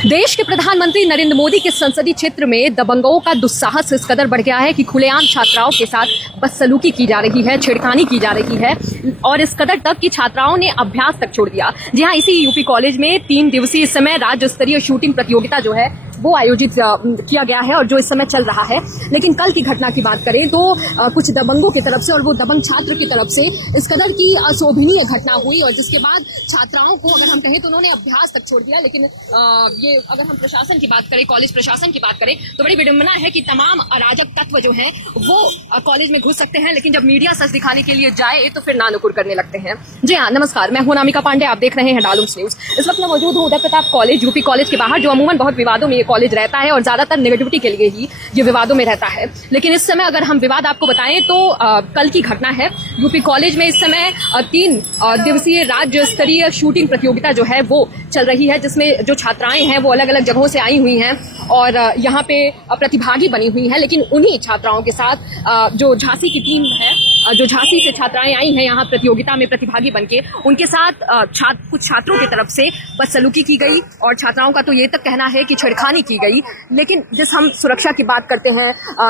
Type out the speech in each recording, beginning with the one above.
देश के प्रधानमंत्री नरेंद्र मोदी के संसदीय क्षेत्र में दबंगों का दुस्साहस इस कदर बढ़ गया है कि खुलेआम छात्राओं के साथ बदसलूकी की जा रही है, छेड़खानी की जा रही है और इस कदर तक कि छात्राओं ने अभ्यास तक छोड़ दिया। जी हाँ, इसी यूपी कॉलेज में 3 दिवसीय इस समय राज्य स्तरीय शूटिंग प्रतियोगिता जो है वो आयोजित किया गया है और जो इस समय चल रहा है। लेकिन कल की घटना की बात करें तो कुछ दबंगों की तरफ से और वो दबंग छात्र की तरफ से इस कदर की अशोभनीय घटना हुई और जिसके बाद छात्राओं को अगर हम कहें तो उन्होंने अभ्यास तक छोड़ दिया। लेकिन ये अगर हम प्रशासन की बात करें, कॉलेज प्रशासन की बात करें तो बड़ी विडंबना है कि तमाम अराजक तत्व जो हैं वो कॉलेज में घुस सकते हैं, लेकिन जब मीडिया सच दिखाने के लिए जाए तो फिर नानुकुर करने लगते हैं। जी हाँ, नमस्कार, मैं हूं नामिका पांडे, आप देख रहे हैं डालूम्स न्यूज। इस वक्त मैं मौजूद हूं Uday Pratap college, UP college के बाहर, जो अमूमन बहुत विवादों में ये कॉलेज रहता है और ज्यादातर नेगेटिविटी के लिए ही ये विवादों में रहता है। लेकिन इस समय अगर हम विवाद आपको बताएं तो कल की घटना है। यूपी कॉलेज में इस समय 3 दिवसीय राज्य स्तरीय शूटिंग प्रतियोगिता जो है वो चल रही है, जिसमें जो छात्राएं हैं वो अलग अलग जगहों से आई हुई हैं और यहाँ पे प्रतिभागी बनी हुई हैं। लेकिन उन्हीं छात्राओं के साथ जो झांसी की टीम है, जो झांसी से छात्राएं आई हैं यहाँ प्रतियोगिता में प्रतिभागी बनके, उनके साथ कुछ छात्रों की तरफ से बदसलूकी की गई और छात्राओं का तो ये तक कहना है कि छेड़खानी की गई। लेकिन जिस हम सुरक्षा की बात करते हैं,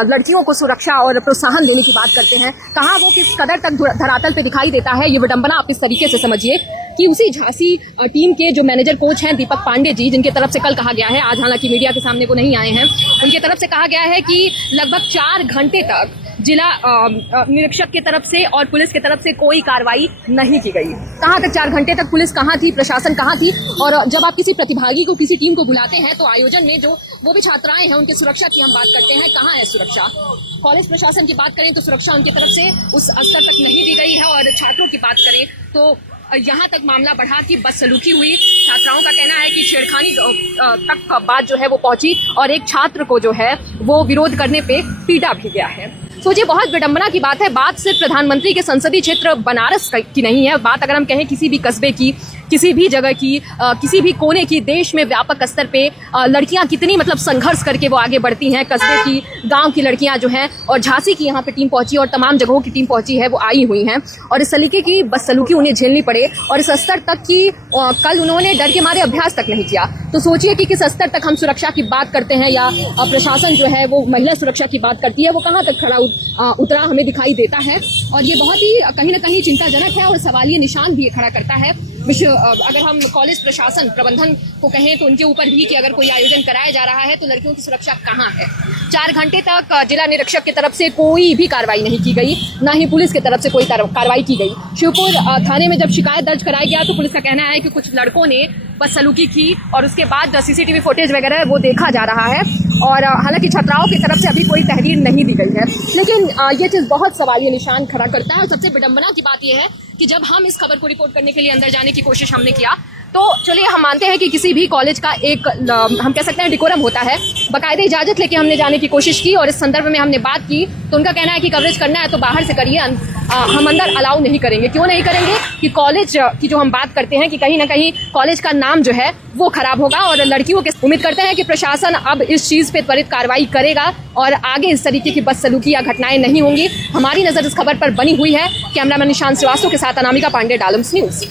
लड़कियों को सुरक्षा और प्रोत्साहन देने की बात करते हैं, कहाँ वो किस कदर तक धरातल पे दिखाई देता है। ये विडंबना आप इस तरीके से समझिए कि उसी झांसी टीम के जो मैनेजर कोच हैं दीपक पांडे जी, जिनके तरफ से कल कहा गया है, आज हालांकि मीडिया के सामने वो नहीं आए हैं, उनके तरफ से कहा गया है कि लगभग 4 घंटे तक जिला निरीक्षक की तरफ से और पुलिस की तरफ से कोई कार्रवाई नहीं की गई। कहाँ तक 4 घंटे तक पुलिस कहाँ थी, प्रशासन कहाँ थी? और जब आप किसी प्रतिभागी को, किसी टीम को बुलाते हैं तो आयोजन में जो वो भी छात्राएं हैं उनकी सुरक्षा की हम बात करते हैं, कहाँ है सुरक्षा? कॉलेज प्रशासन की बात करें तो सुरक्षा उनकी तरफ से उस स्तर तक नहीं दी गई है और छात्रों की बात करें तो यहाँ तक मामला बढ़ा कि बदसलूकी हुई। छात्राओं का कहना है कि छेड़खानी तक बात जो है वो पहुंची और एक छात्र को जो है वो विरोध करने पे पीटा भी गया है। सोचिए, बहुत विडंबना की बात है। बात सिर्फ प्रधानमंत्री के संसदीय क्षेत्र बनारस की नहीं है, बात अगर हम कहें किसी भी कस्बे की, किसी भी जगह की, किसी भी कोने की, देश में व्यापक स्तर पे लड़कियां कितनी मतलब संघर्ष करके वो आगे बढ़ती हैं। कस्बे की, गांव की लड़कियां जो हैं और झांसी की यहाँ पे टीम पहुंची और तमाम जगहों की टीम पहुंची है, वो आई हुई हैं और इस तरीके की बदसलूकी उन्हें झेलनी पड़े और इस स्तर तक कि कल उन्होंने डर के मारे अभ्यास तक नहीं किया। तो सोचिए कि किस स्तर तक हम सुरक्षा की बात करते हैं या प्रशासन जो है वो महिला सुरक्षा की बात करती है, वो कहाँ तक खड़ा उतरा हमें दिखाई देता है। और ये बहुत ही कहीं ना कहीं चिंताजनक है और सवालिया निशान भी ये खड़ा करता है अगर हम कॉलेज प्रशासन प्रबंधन को कहें तो उनके ऊपर भी कि अगर कोई आयोजन कराया जा रहा है तो लड़कियों की सुरक्षा कहाँ है। 4 घंटे तक जिला निरीक्षक की तरफ से कोई भी कार्रवाई नहीं की गई, ना ही पुलिस की तरफ से कोई कार्रवाई की गई। शिवपुर थाने में जब शिकायत दर्ज कराया गया तो पुलिस का कहना है कि कुछ लड़कों ने बदसलूकी की और उसके बाद सीसीटीवी फुटेज वगैरह वो देखा जा रहा है और हालांकि छात्राओं की तरफ से अभी कोई तहरीर नहीं दी गई है। लेकिन ये चीज़ बहुत सवालिया निशान खड़ा करता है और सबसे विडंबना की बात यह है कि जब हम इस खबर को रिपोर्ट करने के लिए अंदर जाने की कोशिश हमने किया तो चलिए हम मानते हैं कि किसी भी कॉलेज का एक हम कह सकते हैं डिकोरम होता है, बाकायदे इजाजत लेके हमने जाने की कोशिश की और इस संदर्भ में हमने बात की तो उनका कहना है कि कवरेज करना है तो बाहर से करिए, हम अंदर अलाउ नहीं करेंगे। क्यों नहीं करेंगे? कि कॉलेज की जो हम बात करते हैं कि कहीं ना कहीं कॉलेज का नाम जो है वो खराब होगा और लड़कियों के उम्मीद करते हैं कि प्रशासन अब इस चीज़ पे त्वरित कार्रवाई करेगा और आगे इस तरीके की बदसलूकी या घटनाएं नहीं होंगी। हमारी नज़र इस खबर पर बनी हुई है। कैमरामैन निशांत श्रीवास्तव के साथ अनामिका पांडे, डालम्स न्यूज।